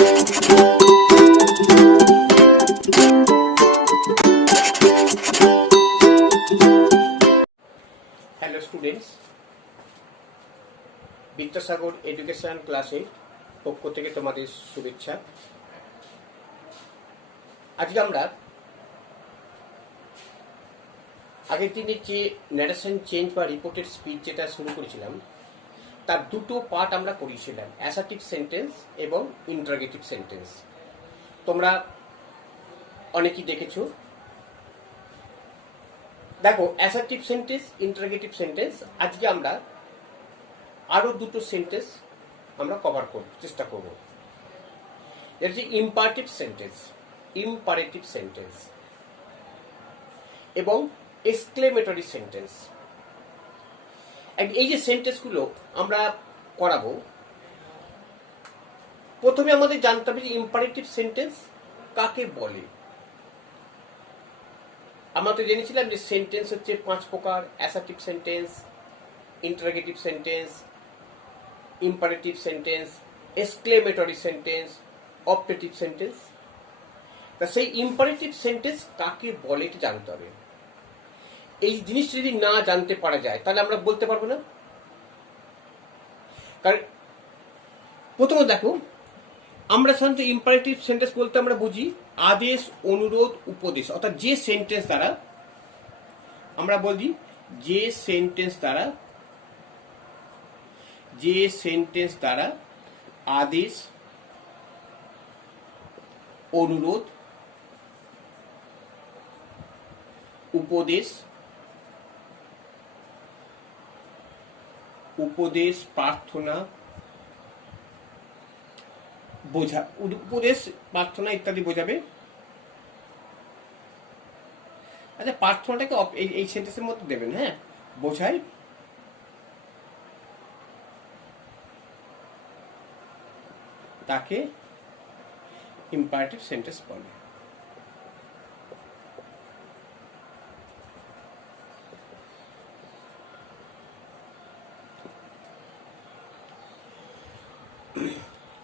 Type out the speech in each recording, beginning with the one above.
Hello students, Vidyasagar education ক্লাসের পক্ষ থেকে তোমাদের শুভেচ্ছা। আজকে আমরা আগের দিনের যে ন্যারেশন চেঞ্জ বা রিপোর্টেড স্পিচ যেটা শুরু করেছিলাম, তার দুটো পার্ট আমরা করিয়েছিলাম, অ্যাসার্টিভ সেন্টেন্স এবং ইন্টারোগেটিভ সেন্টেন্স। তোমরা অনেকেই দেখেছো। দেখো, অ্যাসার্টিভ সেন্টেন্স, ইন্টারোগেটিভ সেন্টেন্স, আজকে আমরা আরো দুটো সেন্টেন্স আমরা কভার করব, চেষ্টা করব। এর হচ্ছে ইম্পারেটিভ সেন্টেন্স, ইম্পারেটিভ সেন্টেন্স এবং এক্সক্লেমেটরি সেন্টেন্স। এই যে সেন্টেন্সগুলো আমরা করাবো, প্রথমে আমাদের জানতে হবে যে ইম্পারেটিভ সেন্টেন্স কাকে বলে। আমরা তো জেনেছিলাম যে সেন্টেন্স হচ্ছে 5 প্রকার: assertive sentence, interrogative sentence, imperative sentence, exclamatory sentence, optative sentence. তা সেই ইম্পারেটিভ সেন্টেন্স কাকে বলে এটা জানতে হবে। এই জিনিসটা যদি না জানতে পারা যায় তাহলে আমরা বলতে পারবো না। কারণ প্রথমে দেখো, আমরা সাধারণত ইম্পারেটিভ সেন্টেন্স বলতে আমরা বুঝি আদেশ, অনুরোধ, উপদেশ, অর্থাৎ যে সেন্টেন্স দ্বারা আমরা বলি, যে সেন্টেন্স দ্বারা আদেশ, অনুরোধ, উপদেশ, প্রার্থনা, উপদেশ, প্রার্থনা ইত্যাদি বোঝাবে। আচ্ছা, প্রার্থনাটাকে এই সেন্টেন্সের মধ্যে দেবেন, হ্যাঁ, বোঝায়। তাকে ইম্পারেটিভ সেন্টেন্স বলে।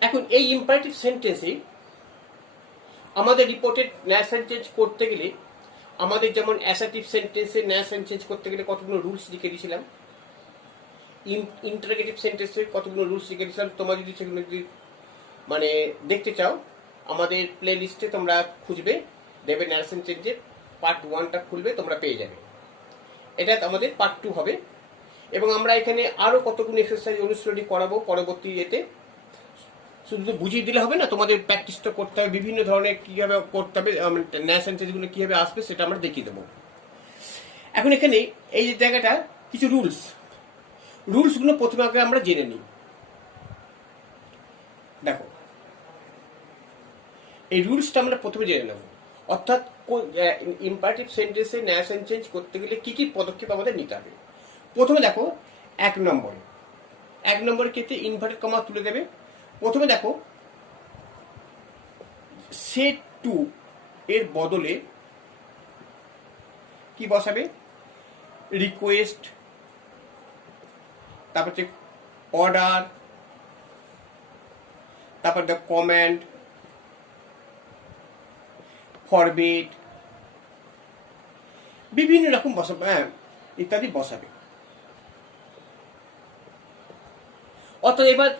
এখন এই ইম্পারেটিভ সেন্টেন্সে আমাদের রিপোর্টেড ন্যারেশন চেঞ্জ করতে গেলে, আমাদের যেমন অ্যাসার্টিভ সেন্টেন্সে ন্যারেশন চেঞ্জ করতে গেলে কতগুলো রুলস লিখে দিয়েছিলাম, ইন্টারোগেটিভ সেন্টেন্সে কতগুলো রুলস লিখে দিয়েছিলাম। তোমরা যদি সেগুলো যদি মানে দেখতে চাও, আমাদের প্লে লিস্টে তোমরা খুঁজবে, দেবে ন্যারেশন চেঞ্জের পার্ট 1টা খুলবে, তোমরা পেয়ে যাবে। এটা আমাদের পার্ট 2 হবে। এবং আমরা এখানে আরো কতগুলো এক্সারসাইজ অনুশীলনী করাবো পরবর্তী এতে। শুধু বুঝিয়ে দিলে হবে না, তোমাদের প্র্যাকটিসটা করতে হবে, বিভিন্ন ধরনের কিভাবে করতে হবে, ন্যারেশন চেঞ্জগুলো কিভাবে আসবে সেটা আমরা দেখিয়ে দেবো। এখন এখানে এই যে জায়গাটা কিছু রুলসগুলো প্রথমে আগে আমরা জেনে নিই। দেখো, এই রুলসটা আমরা প্রথমে জেনে নেব, অর্থাৎ ইম্পারেটিভ সেন্টেন্সে ন্যারেশন চেঞ্জ করতে গেলে কি কি পদক্ষেপ আমাদের নিতে হবে। প্রথমে দেখো, 1 নম্বরের ক্ষেত্রে ইনভার্টেড কমা তুলে দেবে। প্রথমে দেখো, সেট টু এর বদলে কি বসাবে? রিকোয়েস্ট, তারপর হচ্ছে অর্ডার, তারপর দ্য কমান্ড, ফরবিড, বিভিন্ন রকম বসাবে, হ্যাঁ, ইত্যাদি বসাবে। অর্থাৎ এবার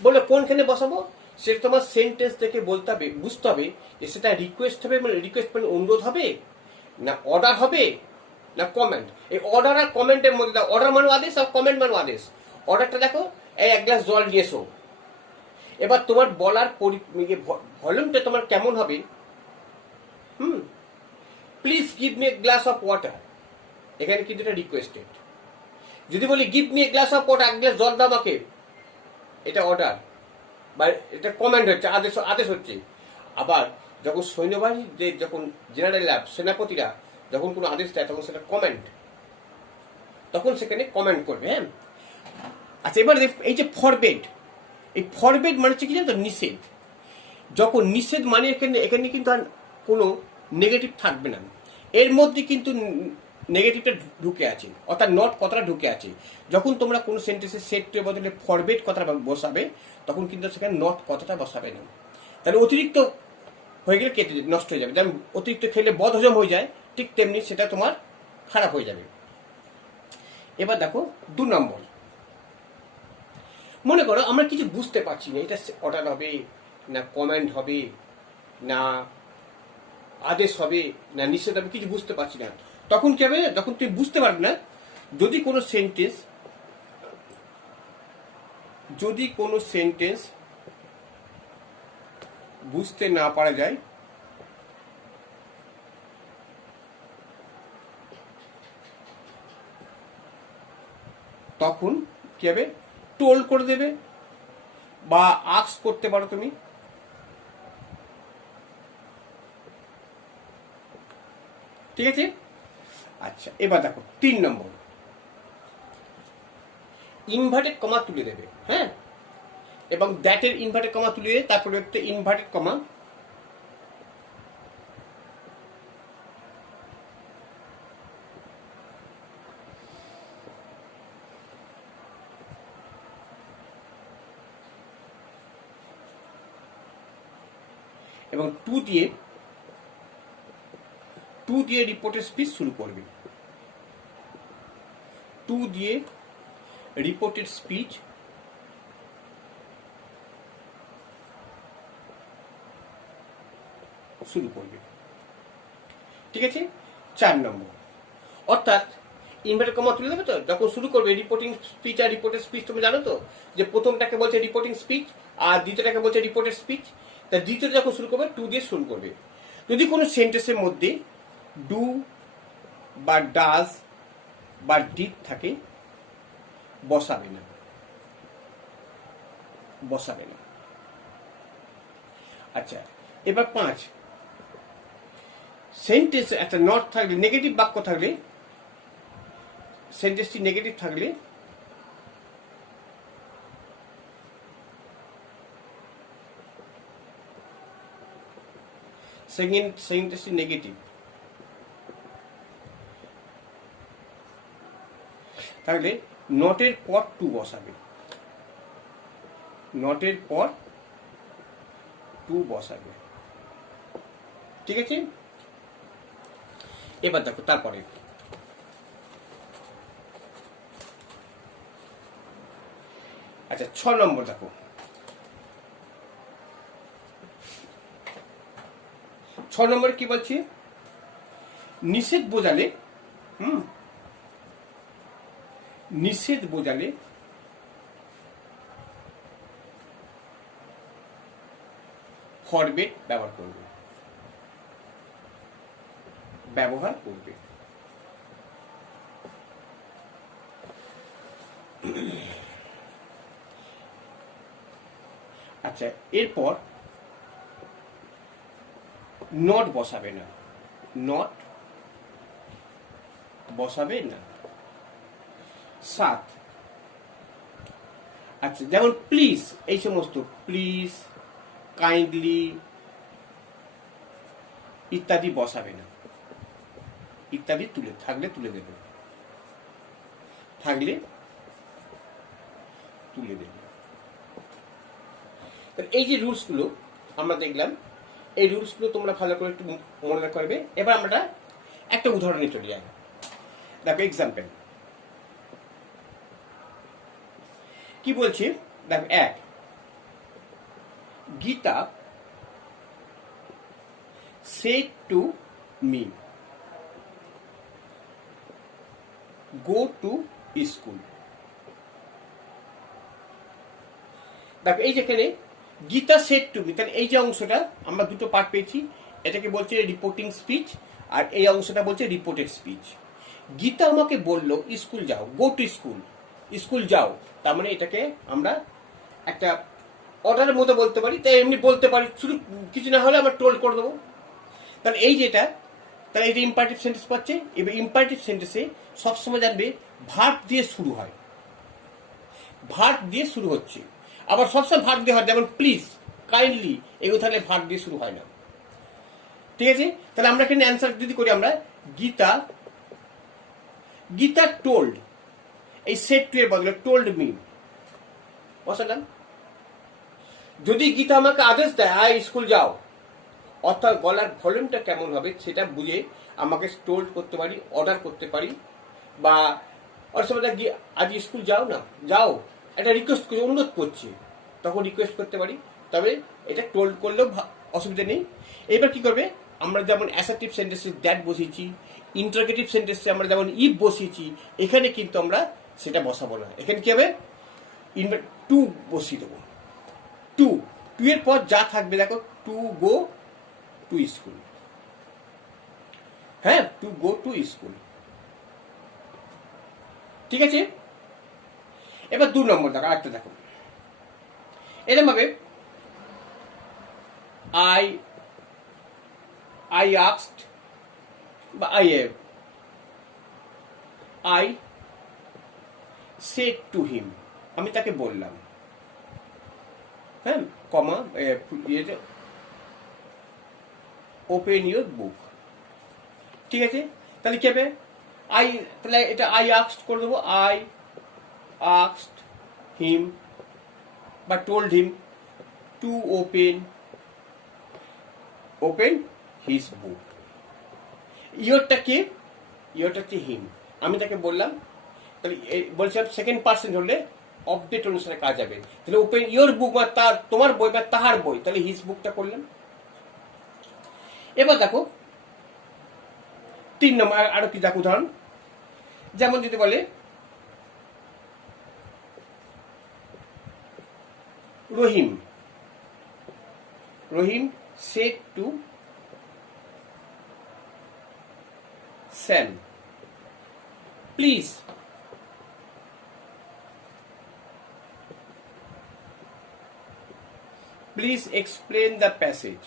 বলে কোনখানে বসাবো সেটা তোমার সেন্টেন্স থেকে বলতে হবে, বুঝতে হবে যে সেটা রিকোয়েস্ট হবে, মানে রিকোয়েস্ট মানে অনুরোধ হবে, না অর্ডার হবে, না কমেন্ট। এই অর্ডার আর কমেন্টের মধ্যে, অর্ডার মানে আদেশ আর কমেন্ট মানে আদেশ। অর্ডারটা দেখো, এই 1 গ্লাস জল নিয়ে এসো। এবার তোমার বলার ভলিউমটা তোমার কেমন হবে? Please give me a glass of water, এখানে কিন্তু এটা রিকোয়েস্টেড। যদি বলি give me a glass of water, 1 glass জল দাও আমাকে, এটা অর্ডার বা এটা কমেন্ট হচ্ছে, আদেশ হচ্ছে। আবার যখন সৈন্যবাহিনীর, যখন জেনারেল সেনাপতিরা যখন কোনো আদেশ দেয় তখন সেটা কমেন্ট, তখন সেখানে কমেন্ট করবে, হ্যাঁ। আচ্ছা, এবার এই যে ফরবেড, এই ফরবেড মানে হচ্ছে কি জানো তো? নিষেধ। যখন নিষেধ মানে এখানে কিন্তু আর কোনো নেগেটিভ থাকবে না, এর মধ্যে কিন্তু নেগেটিভটা ঢুকে আছে, অর্থাৎ নট কথাটা ঢুকে আছে। যখন তোমরা কোনো সেন্টেন্সে সেট টু এর বদলে ফরবেড কথাটা বসাবে, তখন কিন্তু সেখানে নট কথাটা বসাবে না। তাহলে অতিরিক্ত হয়ে গেলে কেটে নষ্ট হয়ে যাবে, যেমন অতিরিক্ত খেলে বদহজম হয়ে যায়, ঠিক তেমনি সেটা তোমার খারাপ হয়ে যাবে। এবার দেখো 2 নম্বর, মনে করো আমরা কিছু বুঝতে পারছি না, এটা অর্ডার হবে না কমেন্ট হবে না আদেশ হবে না নিষেধ হবে, কিছু বুঝতে পারছি না। তখন কি হবে? যখন তুমি বুঝতে পারবে না, যদি কোনো সেন্টেন্স বুঝতে না পারা যায়, তখন কি হবে? টোল করে দেবে বা আস্ক করতে পারো তুমি। ঠিক আছে? আচ্ছা, এবার দেখো 3 নম্বর, ইনভার্টেড কমা তুলে দেবে। হ্যাঁ, এবং দ্যাটের ইনভার্টেড কমা তুলে দেবে, তারপরে একটা ইনভার্টেড কমা, এবং টু দিয়ে রিপোর্টের স্পিচ শুরু করবে। টু দিয়ে রিপোর্টেড স্পিচ শুরু করবে। ঠিক আছে? 4 নম্বর, অর্থাৎ ইনভার্টেড কমা তুলে দেবে তো, যখন শুরু করবে রিপোর্টিং স্পিচ আর রিপোর্টেড স্পিচ, তুমি জানো তো যে প্রথমটাকে বলছে রিপোর্টিং স্পিচ আর দ্বিতীয়টাকে বলছে রিপোর্টেড স্পিচ। তা দ্বিতীয়টা যখন শুরু করবে টু দিয়ে শুরু করবে। যদি কোনো সেন্টেন্সের মধ্যে ডু বা ডাজ বা ডিড থাকে, বসাবে না। আচ্ছা, এবার 5, সেন্টেন্স একটা নট থাকলে, নেগেটিভ বাক্য থাকলে, সেন্টেন্সটি নেগেটিভ থাকলে সেন্টেন্সটি নেগেটিভ তাহলে নটের পর টু বসাবে। ঠিক আছে? এবার দেখো তারপরে আচ্ছা 6 নম্বর দেখো, 6 নম্বরে কি বলছি? নিষেধ বোঝালে ফরবেট ব্যবহার করবে। আচ্ছা, এরপর নট বসাবে না। 7, আচ্ছা, যেমন প্লিজ, এই সমস্ত প্লিজ, কাইন্ডলি ইত্যাদি বসাবে না। ইত্যাদি তুলে দেবে। এই যে রুলস গুলো আমরা দেখলাম, এই রুলস গুলো তোমরা ভালো করে একটু মনে রাখবে। এবার আমরা একটা উদাহরণে চলে যাই। দেখো এক্সাম্পল কি বলছি, দেখো 1, Gita said to me go to school। দেখো এই যেখানে গীতা সেড টু মি, তাহলে এই যে অংশটা আমরা দুটো পার্ট পেয়েছি, এটাকে বলছে রিপোর্টিং স্পিচ আর এই অংশটা বলছে রিপোর্টেড স্পিচ। গীতা আমাকে বললো স্কুল যাও, গো টু স্কুল যাও, তার মানে এটাকে আমরা একটা অর্ডারের মতো বলতে পারি, তাই এমনি বলতে পারি, শুধু কিছু না হলে আমরা টোল করে দেবো। তাহলে এই যেটা, তাহলে এটা ইম্পারেটিভ সেন্টেন্স পাচ্ছে। এবার ইম্পারেটিভ সেন্টেন্সে সবসময় জানবে ভার্ব দিয়ে শুরু হয়, হচ্ছে। আবার সবসময় ভার্ব দিয়ে হয়, যেমন প্লিজ, কাইন্ডলি, এগুলো তাহলে ভার্ব দিয়ে শুরু হয় না। ঠিক আছে? তাহলে আমরা এখানে অ্যান্সার যদি করি, আমরা গীতা টোল্ড, এই সেড টু এর বদলে টোল্ড মি বসালাম। যদি গীতা আমাকে আদেশ দেয় আয় স্কুল যাও, অর্থাৎ গলার ভলিউমটা কেমন হবে সেটা বুঝে আমাকে টোল্ড করতে পারি, অর্ডার করতে পারি, বা অনেক সময় গিয়ে আজ স্কুল যাও না, যাও, একটা রিকোয়েস্ট করে অনুরোধ করছি, তখন রিকোয়েস্ট করতে পারি। তবে এটা টোল্ড করলেও অসুবিধা নেই। এবার কি করবে, আমরা যেমন অ্যাসার্টিভ সেন্টেন্সে দ্যাট বসিয়েছি, ইন্টারোগেটিভ সেন্টেন্সে আমরা যেমন ইফ বসিয়েছি, এখানে কিন্তু আমরা সেটা বসাবো না। এখানে কি হবে, টু বসিয়ে দেবো। টু এর পর যা থাকবে দেখো, টু গো টু স্কুল। হ্যাঁ, টু গো টু স্কুল, ঠিক আছে। এবার 2 নম্বর দেখো, আরেকটা দেখো, এরকম ভাবে I asked বা I said to him, আমি তাকে বললাম, হ্যাঁ, কমা ওপেন ইউর বুক, ঠিক আছে। তাহলে কি হবে, তাহলে এটা I asked করে দেবো, I asked him বা told him to open his book। ইয়োরটা কি, ইয়োরটা হচ্ছে হিম, আমি তাকে বললাম। তাহলে বলছিলাম সেকেন্ড পার্সন হলে অবজেক্ট অনুসারে কাজ হবে। তাহলে ওপেন ইয়োর বুক বা তার, তোমার বই বা তাহার বই, তাহলে হিজ বুকটা করলাম। এবার দেখো 3 নম্বর আরো কি দেখো উদাহরণ, যেমন যদি বলে রহিম said to Sam, please explain the passage,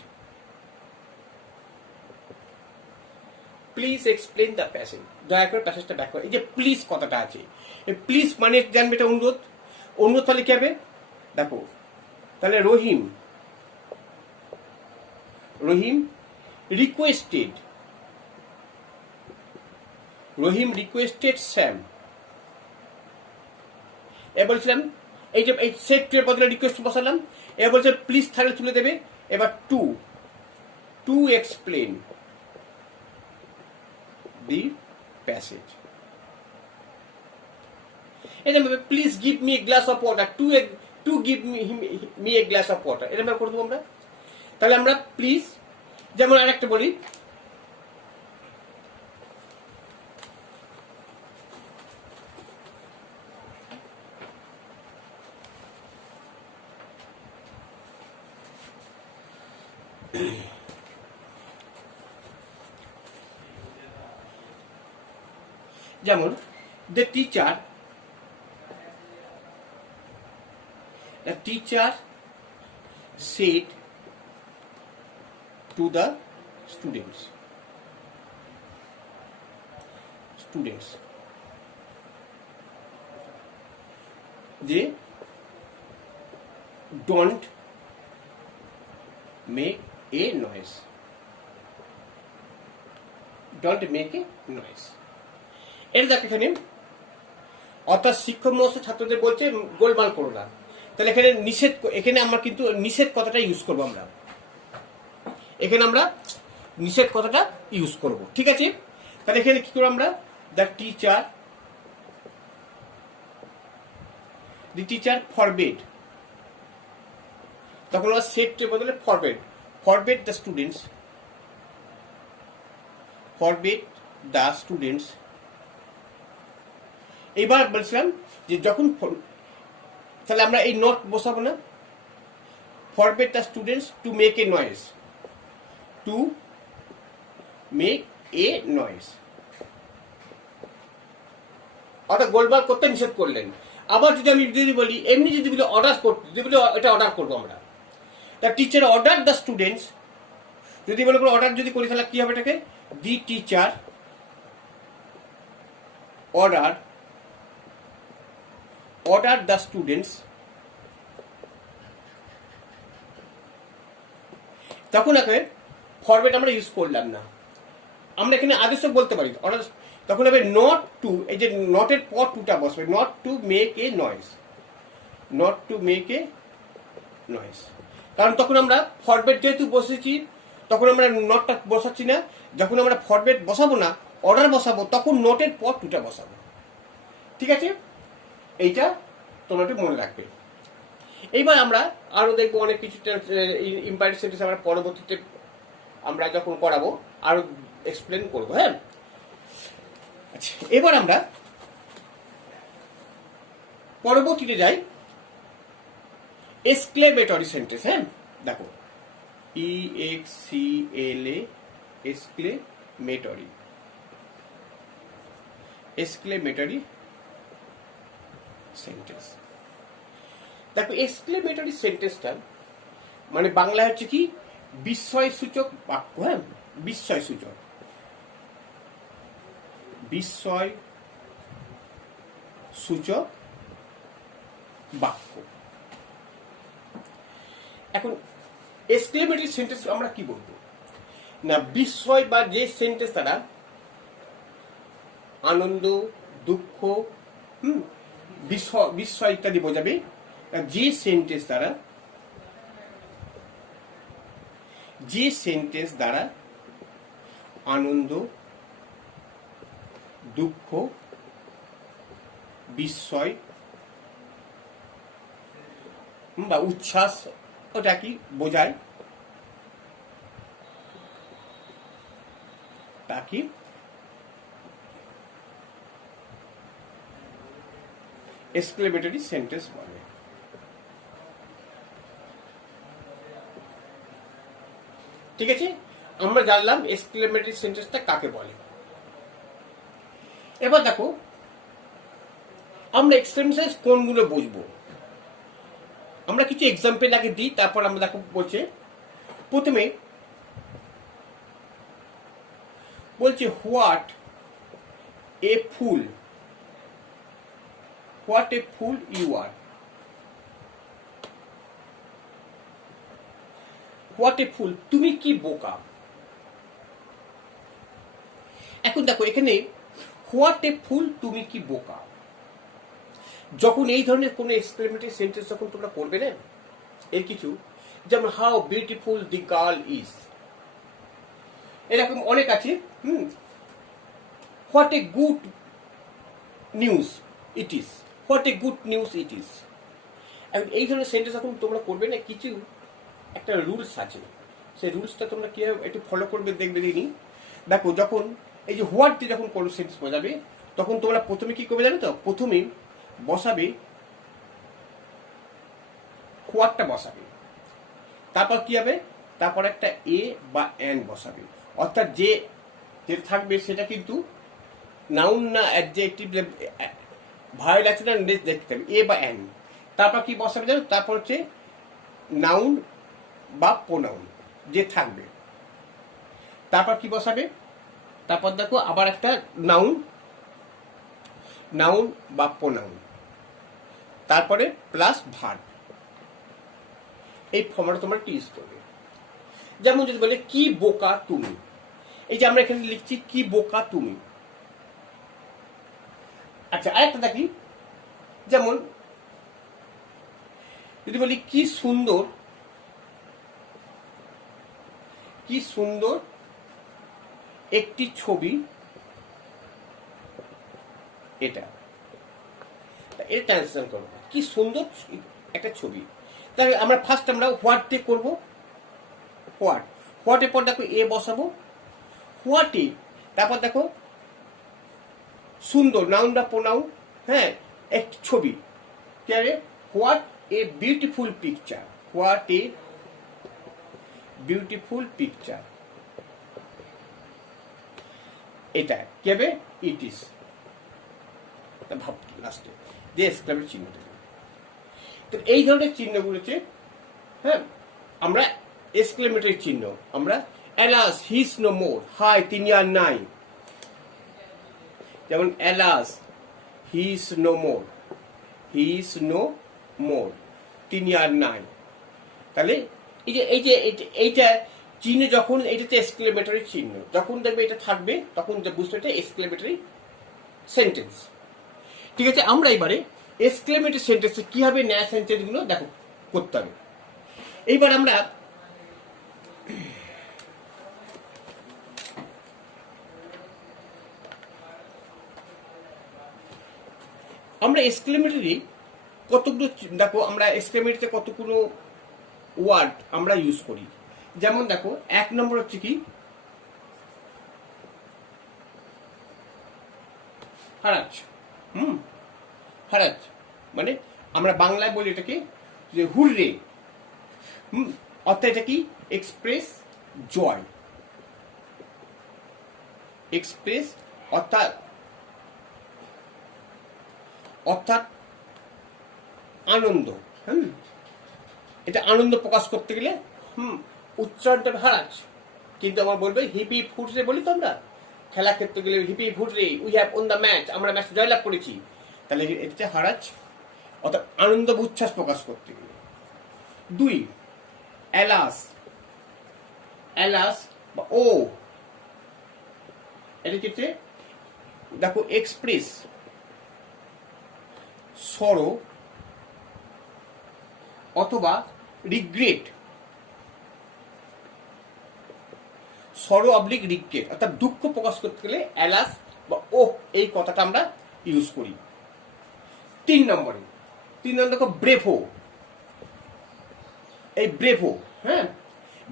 দয়া করে প্যাসেজটা ব্যাখ্যা। এই যে প্লিজ কথাটা আছে, এই প্লিজ মানে জানবে এটা অনুরোধ। তাহলে কি হবে দেখো, তাহলে রহিম রিকোয়েস্টেড স্যাম। এবার বলছিলাম এই যে এই সেট টু এর বদলে রিকোয়েস্ট বসালাম। এবার বলছে প্লিজ থাকলে তুলে দেবে। এবার টু এক্সপ্লেন দি প্যাসেজ। এরকম please give me a glass of water, to give me a glass of water, এরকম করে দেবো আমরা। তাহলে আমরা প্লিজ, যেমন আরেকটা বলি, যেমন the teacher said to the students they don't make a noise, এটা দেখ এখানে, অর্থাৎ শিক্ষক মহাশয় ছাত্রদের বলছে গোলমাল করো না। তাহলে এখানে নিষেধ, এখানে আমরা কিন্তু নিষেধ কথাটা ইউজ করবো আমরা, এখানে আমরা নিষেধ কথাটা ইউজ করব, ঠিক আছে। তাহলে এখানে কি করবো আমরা, দ্য টিচার ফরবেড, তখন আমরা সেটের বদলে ফরবেড দ্য স্টুডেন্টস। এবার বলছিলাম যে যখন, তাহলে আমরা এই নট বসাবো না, forbade the students to make a noise, অর্থাৎ গোলমাল করতে নিষেধ করলেন। আবার যদি বলি এমনি, যদি বলি অর্ডার করতে, এটা অর্ডার করবো আমরা, the teacher order the students, যদি বলে অর্ডার যদি করি তাহলে কি হবে, এটাকে the teacher order the students, তখন এখানে ফরম্যাট আমরা ইউজ করলাম না, আমরা এখানে আদেশও বলতে পারি অর্ডার, তখন হবে নট টু, এই যে নটের পর টুটা বসবে, not to make a noise, কারণ তখন আমরা ফরম্যাট যেহেতু বসেছি, তখন আমরা নটটা বসাচ্ছি না। যখন আমরা ফরম্যাট বসাবো না, অর্ডার বসাবো, তখন নোটের পর টুটা বসাবো। ঠিক আছে, এইটা তোমরা একটু মনে রাখবে। এইবার আমরা আরো দেখবো অনেক কিছু ইম্পারেটিভ সেন্টেন্স আমরা পরবর্তীতে আমরা যখন করাবো আরো এক্সপ্লেন করবো। হ্যাঁ, আচ্ছা, এবার আমরা পরবর্তীতে যাই এক্সক্লেমেটরি সেন্টেন্স। হ্যাঁ, দেখো EXCLA এক্সক্লেমেটরি, এক্সক্লেমেটরি সেন্টেন্স। দেখো এক্সক্লেমেটরি সেন্টেন্সটা মানে বাংলা হচ্ছে কি বিস্ময়সূচক বাক্য। হ্যাঁ, বিস্ময়সূচক, বিস্ময়সূচক বাক্য। এখন এক্সক্লেমেটরি সেন্টেন্স আমরা কি বলবো না, বিস্ময় বা যে সেন্টেন্স দ্বারা আনন্দ, দুঃখ, বিস্ময় ইত্যাদি বোঝাবে, যে সেন্টেন্স দ্বারা, যে সেন্টেন্স দ্বারা আনন্দ, দুঃখ, বিস্ময় বা উচ্ছ্বাস ওটা কি বোঝায়, তা কি এক্সক্লেমেটরি সেন্টেন্স বলে। ঠিক আছে, আমরা জানলাম এক্সক্লেমেটরি সেন্টেন্সটা কাকে বলে। এবার দেখো আমরা এক্সক্লেমেশন কোনগুলো বুঝবো। আমরা কিছু এক্সাম্পল আগে দিই, তারপর আমরা দেখো বলছে। প্রথমে বলছে what a fool, what a fool you are, what a fool, তুমি কি বোকা। এখন দেখো এখানে হোয়াট এ ফুল, তুমি কি বোকা, যখন এই ধরনের কোন এক্সক্লেমেটরি সেন্টেন্স যখন তোমরা করবে না, এর কিছু যেমন how beautiful the girl is, এরকম অনেক আছে। What a good news it is, what a good news it is. এখন এই ধরনের সেন্টেন্স যখন তোমরা করবে না, কিছু একটা রুলস আছে, সেই রুলসটা তোমরা কিভাবে একটু ফলো করবে দেখবে দিনই। দেখো যখন এই যে হোয়াট দিয়ে যখন কোনো সেন্টেন্স বোঝাবে, তখন তোমরা প্রথমে কি করবে জানো তো, প্রথমে বসাবে হোয়াটটা বসাবে, তারপর কি হবে, তারপর একটা এ বা এন বসাবে। অর্থাৎ যে থাকবে সেটা কিন্তু নাউন না অ্যাডজেক্টিভ, ভার্ব আছে না দেখতে হবে, এ বা এন। তারপর কি বসাবে জানো, তারপর হচ্ছে নাউন বা প্রোনাউন যে থাকবে। তারপর কি বসাবে, তারপর দেখো আবার একটা নাউন, নাউন বা প্রোনাউন, তারপরে প্লাস ভার্ব। এই ফর্মটা তোমরা ইউজ করবে। যেমন যদি বলে কি বোকা তুমি, এই যে আমরা এখানে লিখছি কি বোকা তুমি। আচ্ছা, আরেকটা দেখি, যেমন যদি বলি কি সুন্দর, কি সুন্দর একটি ছবি এটা, এর ট্রান্সলেশন করবো কি সুন্দর একটা ছবি। তাহলে আমরা ফার্স্ট আমরা হোয়াট দিয়ে করবো, হোয়াট, হোয়াটের পর দেখো এ বসাবো, হোয়াটে, তারপর দেখো সুন্দর নাউন বা প্রোনাউন, হ্যাঁ, একটি ছবি, what a beautiful picture, what a beautiful picture, এটা কি হবে, ইট ইজ, ভাব লাস্টে যে এক্সক্লেমেটরি চিহ্ন দেবে। তো এই ধরনের চিহ্নগুলোতে, হ্যাঁ, আমরা এক্সক্লেমেটরি চিহ্ন আমরা alas he is no more, হাই তিনি আর নাই, যেমন alas he is no more, he is no more, তিনি আর নাই। তাহলে এইটা চিহ্ন যখন এইটাতে এক্সক্লেমেটরি চিহ্ন যখন দেখবে এটা থাকবে, তখন বুঝতে এটা এক্সক্লেমেটরি সেন্টেন্স। ঠিক আছে, আমরা এবারে এক্সক্লেমেটরি সেন্টেন্স কিভাবে ন্যায় সেন্টেন্স গুলো দেখো করতে হবে। এইবার আমরা এক্সক্লেমেটরি কতগুলো, দেখো আমরা এক্সক্লেমেটরিতে কতগুলো ওয়ার্ড আমরা ইউজ করি। যেমন দেখো 1 নম্বর হচ্ছে কি হারাজ। হারাজ মানে আমরা বাংলায় বলি এটাকে যে হুররে। অর্থাৎ এটা কি এক্সপ্রেস জয়, এক্সপ্রেস অর্থাৎ আনন্দ। এটা আনন্দ প্রকাশ করতে গেলে উচ্চারণটা হারাজ, কিন্তু আমার বলবে হিপি ফুটরে বলি তো আমরা খেলা ক্ষেত্রে গেলে হিপি ফুটরে we have won the match, আমরা ম্যাচ জয়লাভ করেছি। তাহলে এটা হারাজ অর্থাৎ আনন্দ উচ্ছ্বাস প্রকাশ করতে গেলে। 2 অ্যালাস, অ্যালাস বা ও, এটা হচ্ছে দেখো এক্সপ্রেস সরো অথবা রিগ্রেট, সরো অবলিক রিগ্রেট অর্থাৎ দুঃখ প্রকাশ করতে গেলে অ্যালাস বা ও এই কথাটা আমরা ইউজ করি। 3 নম্বরে দেখো ব্রেভো। এই ব্রেভো, হ্যাঁ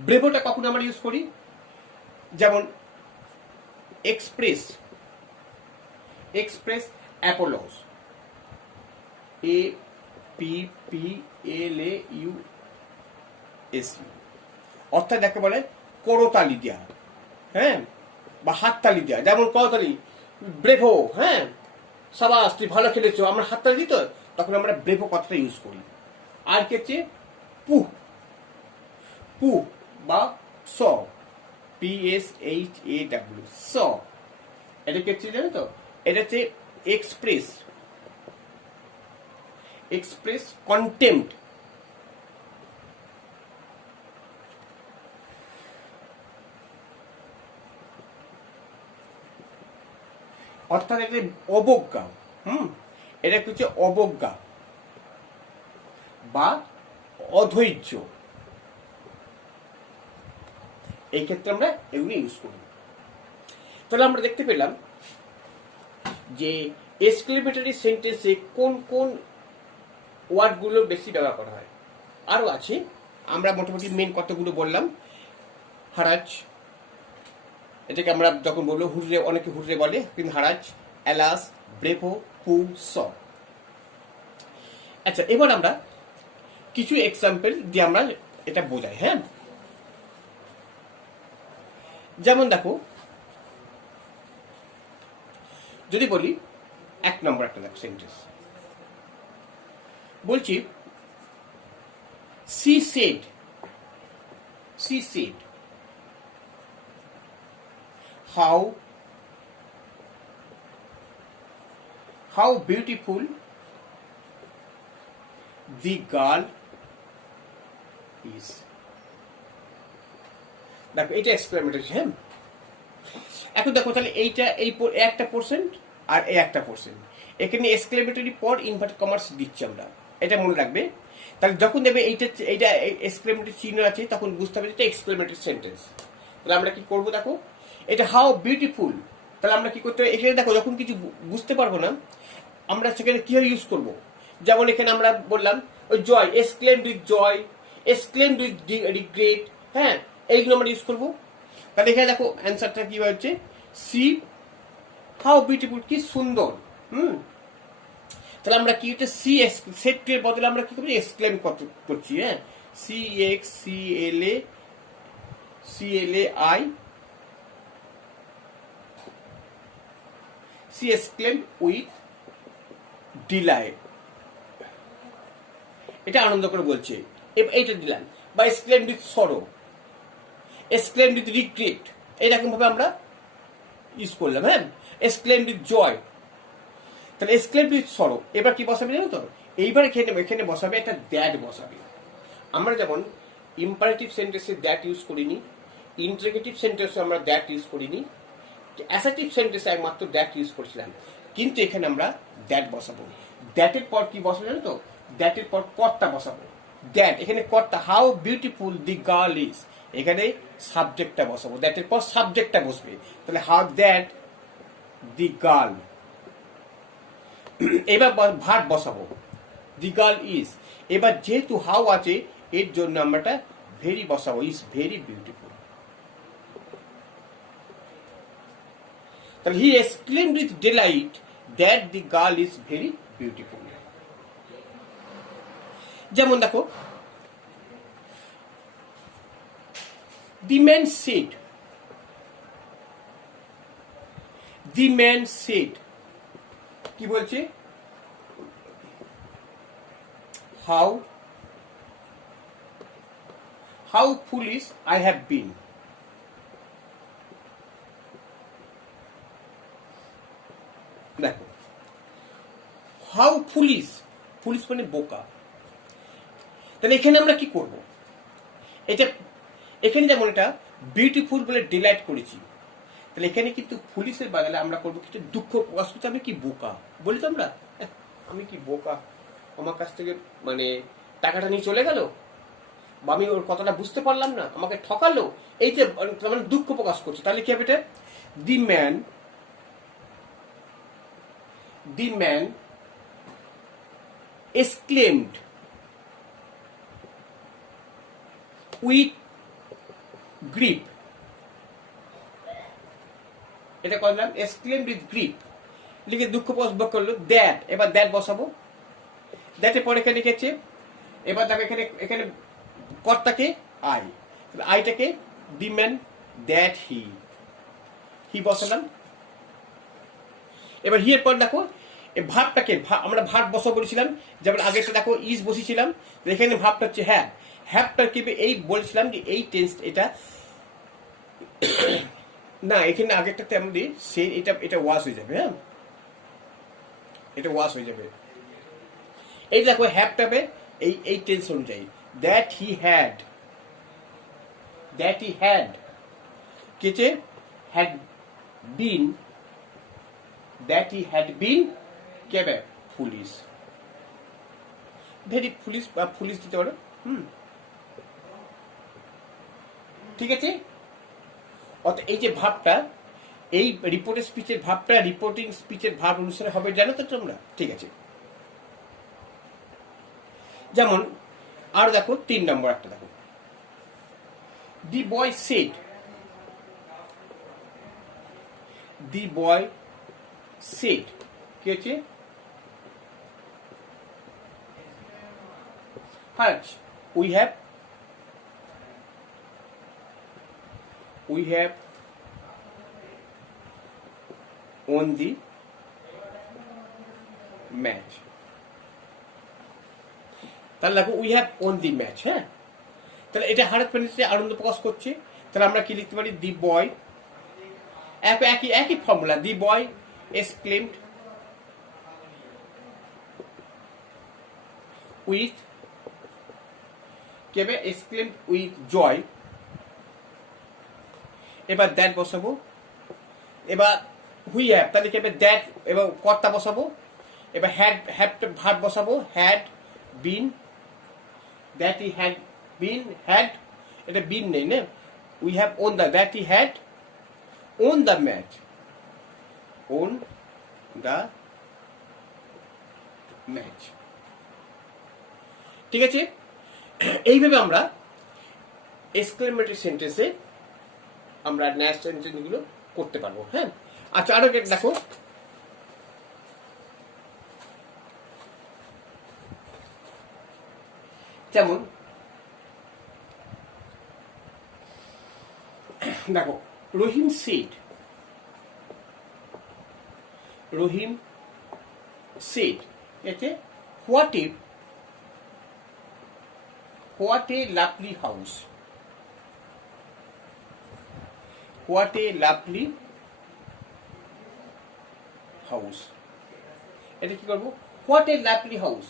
ব্রেভোটা কখন আমরা ইউজ করি? যেমন এক্সপ্রেস, এক্সপ্রেস অ্যাপোলস, APPLAUS, অর্থাৎ যাকে বলে করতালি দেওয়া, হ্যাঁ বা হাততালি দেওয়া। যেমন করতালি ব্রেভো, হ্যাঁ সাবাস তুই ভালো খেলেছো, আমরা হাততালি দিই তো, তখন আমরা ব্রেভো কথাটা ইউজ করি। আর কি হচ্ছে পু, পু বা স, PSHAW স, এটা কি হচ্ছে জানো তো, এটা হচ্ছে এক্সপ্রেস, এক্সপ্রেস কন্টেম্পট, অর্থাৎ এটা অবজ্ঞা। এটা হচ্ছে অবজ্ঞা বা অধৈর্য, এই ক্ষেত্রে আমরা এগুলি ইউজ করি। তাহলে আমরা দেখতে পেলাম যে এক্সক্লেমেটরি সেন্টেন্সে কোন কোন ওয়ার্ডগুলো বেশি ব্যবহার করা হয়। আরও আছে, আমরা মোটামুটি মেন কতগুলো বললাম। হারাজ, এটাকে আমরা যখন বলবো হুররে, অনেকে হুররে বলে কিন্তু হারাজ, অ্যালাস, ব্রেভো, পু, স। আচ্ছা, এবার আমরা কিছু এক্সাম্পল দিয়ে আমরা এটা বোঝাই। হ্যাঁ, যেমন দেখো যদি বলি 1 নম্বর একটা দেখো সেন্টেন্স বলছি she said, she said how beautiful the girl is. দেখো এটা এক্সক্লেমেটরি। হ্যাঁ, এখন দেখো তাহলে এইটা এই একটা পোর্শন আর এই একটা পোর্শন, এখানে এক্সক্লেমেটরি পর ইনভার্টেড কমার্স দিচ্ছি আমরা, এটা মনে রাখবে। তাহলে যখন দেবে এইটা এক্সক্লেমেটরি চিহ্ন আছে তখন বুঝতে হবে এটা এক্সক্লেমেটরি সেন্টেন্স। তাহলে আমরা কি করবো দেখো, এটা হাউ বিউটিফুল, তাহলে আমরা কি করতে হবে এখানে দেখো, যখন কিছু বুঝতে পারবো না আমরা সেখানে কিভাবে ইউজ করব। যেমন এখানে আমরা বললাম ওই joy, exclaimed with joy, exclaimed with regret, হ্যাঁ এইগুলো আমরা ইউজ করবো। তাহলে এখানে দেখো অ্যান্সারটা কি হচ্ছে, সি হাউ বিউটিফুল, কি সুন্দর। তাহলে আমরা কি হচ্ছে সি সেট টু এর বদলে আমরা কি করছি এক্সক্লেম করছি। হ্যাঁ, CXCLAI, she exclaim with delight, এটা আনন্দ করে বলছে, এইটা দিলাম। বা exclaim with sorrow, exclaim with regret, এইরকম ভাবে আমরা ইউজ করলাম। হ্যাঁ, এক্সক্লেম উইথ জয়, তাহলে এক্সক্লেম উইথ সরো। এবার কি বসাবে জানো তো, এইবার এখানে বসাবে একটা দ্যাট বসাবে। আমরা যেমন ইম্পারেটিভ সেন্টেন্সে দ্যাট ইউজ করিনি, ইন্টারোগেটিভ সেন্টেন্সে আমরা দ্যাট ইউজ করিনি, অ্যাসার্টিভ সেন্টেন্সে একমাত্র দ্যাট ইউজ করেছিলাম, কিন্তু এখানে আমরা দ্যাট বসাবো। দ্যাটের পর কি বসাবো জানো তো, দ্যাটের পর কর্তা বসাবো। দ্যাট, এখানে কর্তা, how beautiful the girl is, এখানে সাবজেক্টটা বসাবো, দ্যাটের পর সাবজেক্টটা বসবে, তাহলে হাউ দ্যাট দি গার্ল। এবার ভার্ব বসাবো, দি গার্ল ইজ। এবার যেহেতু হাউ আছে এর জন্য আমরা ভেরি বসাবো, ইজ ভেরি বিউটিফুল। তাহলে he exclaimed with delight that the girl is very beautiful. যেমন দেখো, the man said, the man said কি বলছে, how foolish I have been. দেখো, হাউ ফুলিশ, ফুলিশ মানে বোকা। তাহলে এখানে আমরা কি করব, এটা এখানে যেমন এটা বিউটিফুল বলে ডিলাইট করেছি, তাহলে এখানে কিন্তু ফুলিশের বদলে আমরা করবো কিছু দুঃখ প্রকাশ করতে, আমি কি বোকা বলি তো আমরা, আমি কি বোকা, আমার কাছ থেকে মানে টাকাটা নিয়ে চলে গেল, বা আমি ওর কথাটা বুঝতে পারলাম না, আমাকে ঠকালো, এই যে মানে দুঃখ প্রকাশ করছে। তাহলে কি হবে এটা, the man exclaimed with grief, এটা করলাম এক্সক্লেমড উইথ গ্রিপ, লিখে দুঃখ প্রকাশ করলো, দ্যাট, এবার দ্যাট বসাবো, দ্যাটের পরে এখানে লিখেছে, এবার দেখো এখানে কর্তাকে আই, আইটাকে দি ম্যান দ্যাট হি বসালাম। এবার হিয়ের পর দেখো ভাবটাকে আমরা ভাব বসাবো বলেছিলাম, যেমন আগেটা দেখো ইজ বসিয়েছিলাম, এখানে ভাবটা হচ্ছে হ্যাভ, হ্যাভটা কি এই বলছিলাম যে এই টেন্স এটা না, এখানে আগেরটাতে আমাদের সে এটা ওয়াশ হয়ে যাবে, হ্যাঁ এটা ওয়াশ হয়ে যাবে। এই দেখো হ্যাভটাবে এই টেন্স অনুযায়ী, দ্যাট হি হ্যাড কেছে had been, that he had been কেবে ফুলিশ, ভেরি ফুলিশ বা ফুলিশ দিতে পারো, ঠিক আছে। অর্থাৎ এই যে ভাবটা, এই রিপোর্টের স্পিচের ভাবটা রিপোর্টিং স্পিচের ভাব অনুসারে হবে, জানো তো তোমরা, ঠিক আছে। যেমন আরো দেখো 3 নম্বর একটা দেখো, দি বয় সেড, দি বয় সেড কি হচ্ছে, হাজ we have won the match, তাহলে দেখো we have on the match, হ্যাঁ, তাহলে এটা হারের পেনিসে আনন্দ প্রকাশ করছে, তাহলে আমরা কি লিখতে পারি, দি বয়, একই formula, the boy exclaimed with কেবে এক্সক্লেমড উইথ জয়, এবার দ্যাট বসাবো, এবার হুই হ্যাভ, তাহলে কেবে দ্যাট, এবার কর্তা বসাবো, এবার হ্যাভ ভার্ব বসাবো, had been, that he had bin, had এটা বিন নেই না, we have won the, that he had won the match, ঠিক আছে। এইভাবে আমরা এক্সক্লেমেটরি সেন্টেন্সে আমরা ন্যাশ সেন্টেন্সগুলো করতে পারবো, হ্যাঁ। আচ্ছা আরো দেখো, যেমন দেখো রহিম সেড, এতে what a lovely house, what a lovely house, এটা কি করবো, হোয়াট এ লাভলি হাউস।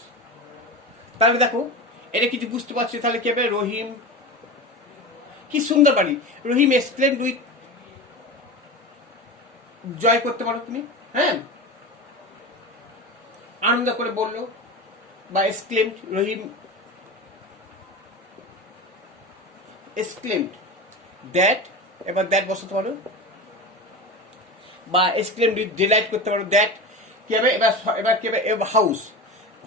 তাহলে দেখো এটা কিছু বুঝতে পারছি, তাহলে কি হবে, রহিম কি সুন্দর বাড়ি, রহিম এক্সক্লেমড উইথ জয় করতে পারো তুমি, হ্যাঁ, আনন্দ করে বললো, বা এক্সক্লেমড রহিম এক্সক্লেমড দ্যাট, এবার দ্যাট বসাতে পারো, বা এক্সক্লেমড উইথ ডিলাইট করতে পারো দ্যাট কি হবে, এবার কি হবে, house,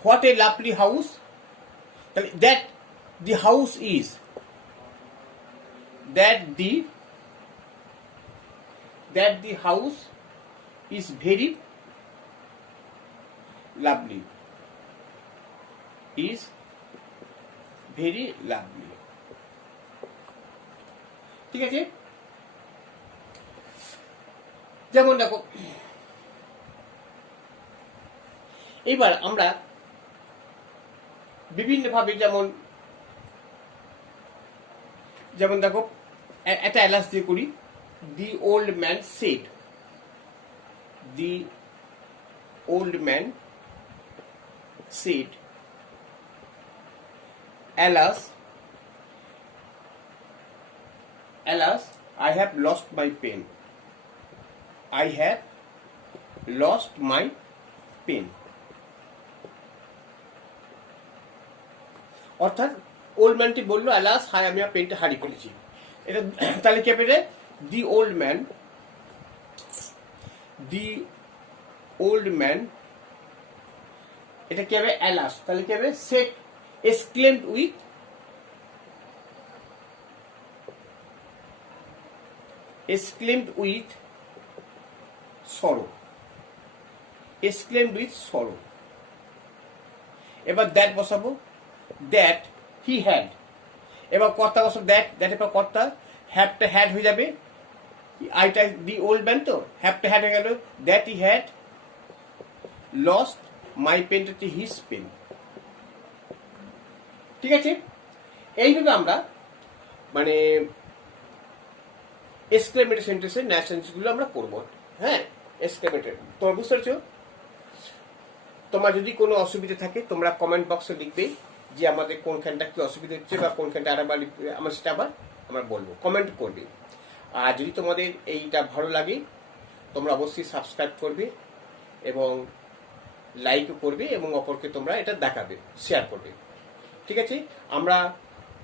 what a lovely house, তাহলে that the house is, that the house is very lovely, is very lovely. ঠিক আছে, যেমন দেখো এইবার আমরা বিভিন্নভাবে যেমন দেখো একটা অ্যালাস দিয়ে করি, the old man said, the old man said, alas, I have lost my pen, I have lost my pen। অর্থাৎ ওল্ড ম্যানটি বললো অ্যালাস, হাই, আমি আমার পেনটা হারিয়ে ফেলেছি। এটা তাহলে কি হবে, দি ওল্ড ম্যান, এটা কি হবে, অ্যালাস, তাহলে কি হবে, সেট exclaimed with sorrow, এবার দ্যাট বসাবো, দ্যাট হি হ্যাড, এবার কর্তা বসাবো, দ্যাট এবার কর্তা, হ্যাভটা হ্যাড হয়ে যাবে, আইটা দি ওল্ড ম্যান, তো হ্যাভটা হ্যাড হয়ে গেল, that he had lost my পেনটা হচ্ছে হিজ পেন। ঠিক আছে, এইভাবে আমরা মানে এক্সক্লেমেটরি সেন্টেন্সের ন্যাশনসগুলো আমরা করবো। হ্যাঁ, এক্সক্লেমেটরি তোমরা বুঝতে পারছো। তোমার যদি কোনো অসুবিধা থাকে তোমরা কমেন্ট বক্সে লিখবে যে আমাদের কোনখানটা কি অসুবিধা হচ্ছে, বা কোনখানটা আবার আমার সেটা আবার আমরা বলবো, কমেন্ট করবে। আর যদি তোমাদের এইটা ভালো লাগে তোমরা অবশ্যই সাবস্ক্রাইব করবে এবং লাইকও করবে, এবং অপরকে তোমরা এটা দেখাবে, শেয়ার করবে। ঠিক আছে, আমরা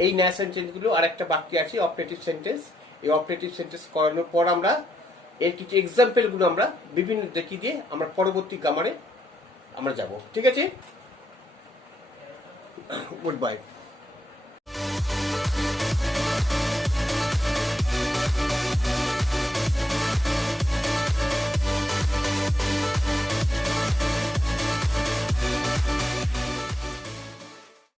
এই ন্যায় সেন্টেন্সগুলো আর একটা বাকি আছে অপারেটিভ সেন্টেন্স, এই অপারেটিভ সেন্টেন্স করানোর পর আমরা এর কিছু এক্সাম্পলগুলো আমরা বিভিন্ন দেখিয়ে দিয়ে আমরা পরবর্তী গ্রামারে আমরা যাব। ঠিক আছে, গুড বাই।